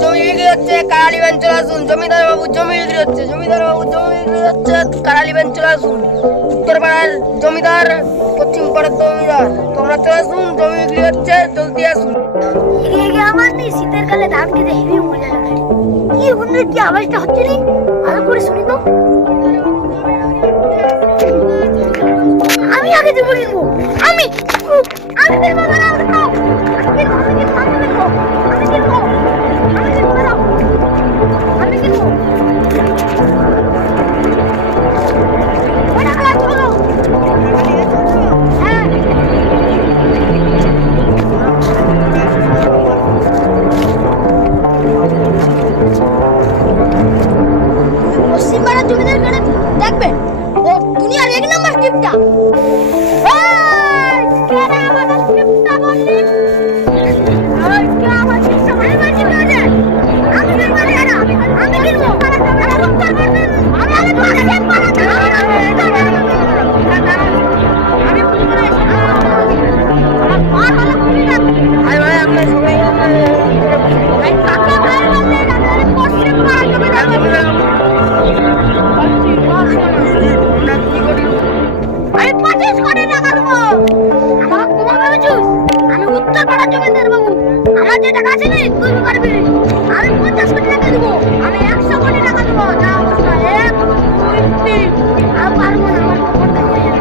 জমি বিক্রি হচ্ছে, কারালি ব্যান চলে আসুন। জমিদার বাবু জমি বিক্রি হচ্ছে, জমিদার বাবু জমি বিক্রি হচ্ছে, কারালি ব্যান চলে আসুন। উত্তর পাড়ার জমিদার, পশ্চিম পাড়ার জমিদার, তোমরা চলে আসুন, জমি বিক্রি হচ্ছে, জলদি আসুন। আমার নেই শীতের কালে ধান খেতে হেভি মজা লাগে। কি সুন্দর কি আওয়াজটা হচ্ছে রে, ভালো করে শুনি তো। আমি আগে দিব নিবো, আমি আমি দেবো না, আমি দেবো, আমি দেবো, আমি দেবো, আমি দেবো, আমি দেবো, আমি দেবো, আমি দেবো। ওটা খেলা চলো। হ্যাঁ পশ্চিম পাড়ার জমিদার কাছে দেখবেন ও দুনিয়ার এক নম্বর টিপটা। কেন আমাদের টিপটা বললি? ওই কে আমার টিপটা ভাই বাজি করে? আমি কি করে না? আমি কি করব? আমি উত্তর করতে আমি আগে পাশে পাড়াতে আমি পুরো করে এসে আমার মার হলো পুরি না। ভাই ভাই আমরা সবাই ভাই কাকা ভাই বললে না পশ্চিম পাড়ার জমিদার আমি 25 কোটি টাকা দেবো। আমার তোমার ভেবেছিস আমি উত্তর পাড়ার জমিদার বাবু? আমার যে টাকা আছে না তুই পারবি। আমি 50 কোটি টাকা দেবো, আমি 100 কোটি টাকা দেবো। যা অবস্থা 1 2 3 আর পারবো না, আমার খবরটা হয়ে যাবে।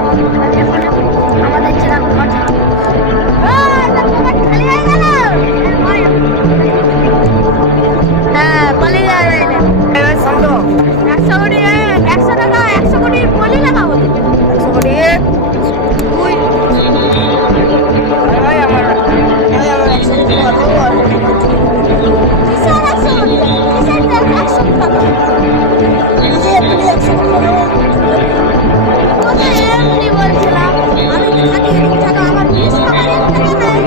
আমাদের জেলা খরচা খালি হয়ে গেল। হ্যাঁ পালিয়ে যাবে শান্ত 100 কোটি 100 টাকা 100 কোটি বলি লাগাবো। 100 কোটি তুই ভাই আমার 100 কোটি ভালো আর কিসের 100 কোটি? কিসের 100 টাকা? যে তুমি 100 কোটি ভালো ওটা এমনি বলছিলাম। আমি তো থাকি টাকা আমার 20 টাকা নেই।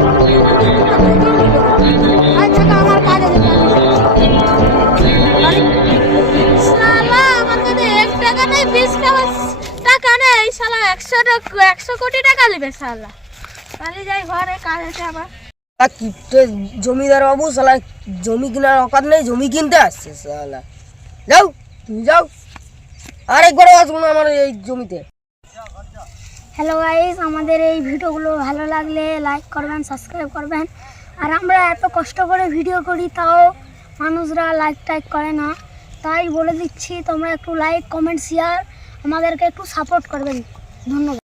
আর টাকা আমার কাজে যেতে শালা আমার কাছে 1 টাকা নেই, 20 টাকা নেই। শালা 100 কোটি টাকা নেবে শালা। পালিয়ে যাই ঘরে কাজ আছে আবার। জমিদার বাবু শালা জমি কেনার অকাত নেই, জমি কিনতে আসছে শালা। যাও তুমি যাও, আরেকবারও আসবো আমার এই জমিতে। হ্যালো গাইস, আমাদের এই ভিডিওগুলো ভালো লাগলে লাইক করবেন, সাবস্ক্রাইব করবেন। আর আমরা এত কষ্ট করে ভিডিও করি তাও মানুষরা লাইক টাইক করে না, তাই বলে দিচ্ছি তোমরা একটু লাইক কমেন্ট শেয়ার আমাদেরকে একটু সাপোর্ট করবেন। ধন্যবাদ।